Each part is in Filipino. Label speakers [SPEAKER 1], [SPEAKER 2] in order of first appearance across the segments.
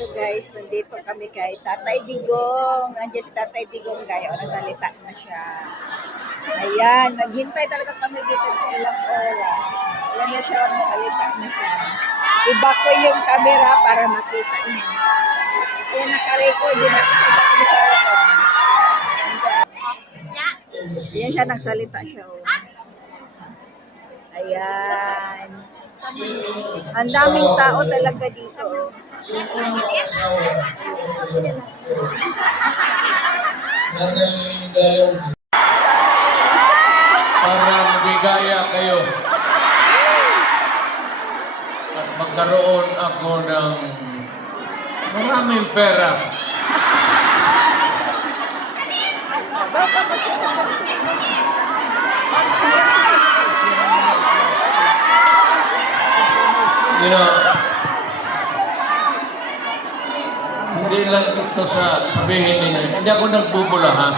[SPEAKER 1] ito guys, nandito kami kay Tatay Digong. Nandiyan si Tatay Digong guys, o nasalita na siya. Ayan, naghintay talaga kami dito ng ilang oras. Alam niya siya, nasalita na siya. Iba ko yung camera para makita niyo. Kaya naka-record din ako sa sa cellphone. Ayan siya, nagsalita siya. oh. Ayan. Ang daming tao talaga dito.
[SPEAKER 2] Para mabigaya kayo at magkaroon ako ng maraming pera. You know, hindi lang ito sa sabihin ninyo. Hindi ako nagbubula ha.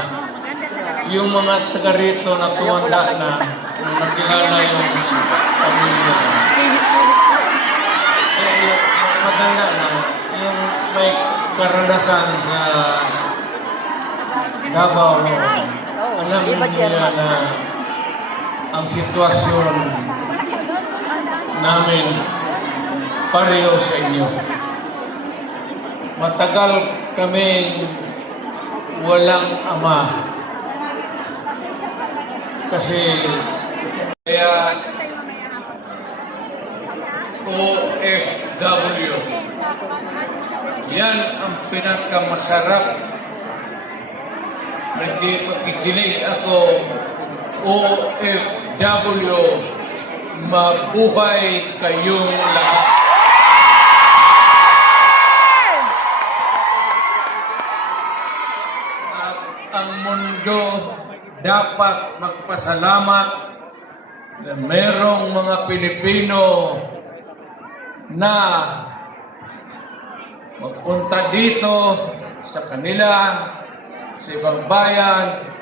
[SPEAKER 2] Yung mga taga rito na tuwanda na nung nakilala yung pamilya. Eh, yung matanda na, yung may karanasan sa Davao, alam niya na ang sitwasyon namin pareho sa inyo. Matagal kaming walang ama. Kasi kaya OFW. Yan ang pinakamasarap. Nagki- Magkikinig ako OFW. Mabuhay kayong lahat. At ang mundo dapat magpasalamat na merong mga Pilipino na magpunta dito sa kanila, sa ibang bayan,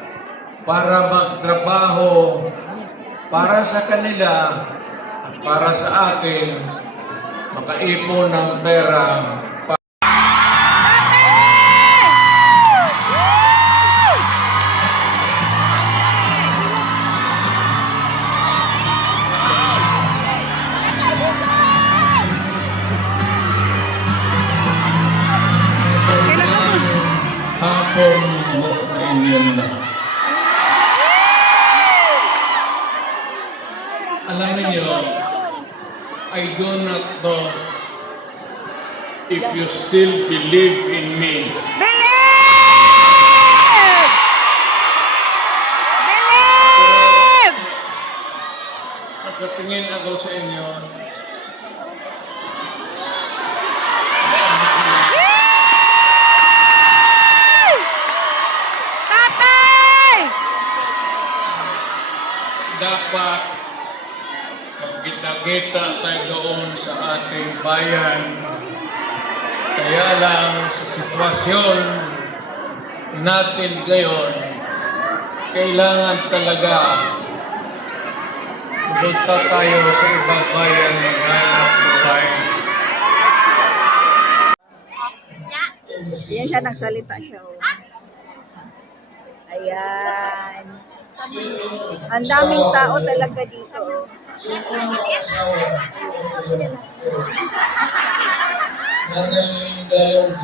[SPEAKER 2] para magtrabaho para sa kanila at para sa akin makaipon ng pera Alam niyo, I do not know if you still believe in me.
[SPEAKER 1] Believe! Believe!
[SPEAKER 2] Pagkatingin ako sa inyo, dapat magkita-kita tayo doon sa ating bayan. Kaya lang sa sitwasyon natin ngayon, kailangan talaga pumunta tayo sa ibang bayan maghanap buhay.
[SPEAKER 1] Ayan siya, nagsalita siya. oh. Ayan. Ang daming tao talaga dito. Oh.
[SPEAKER 2] Natin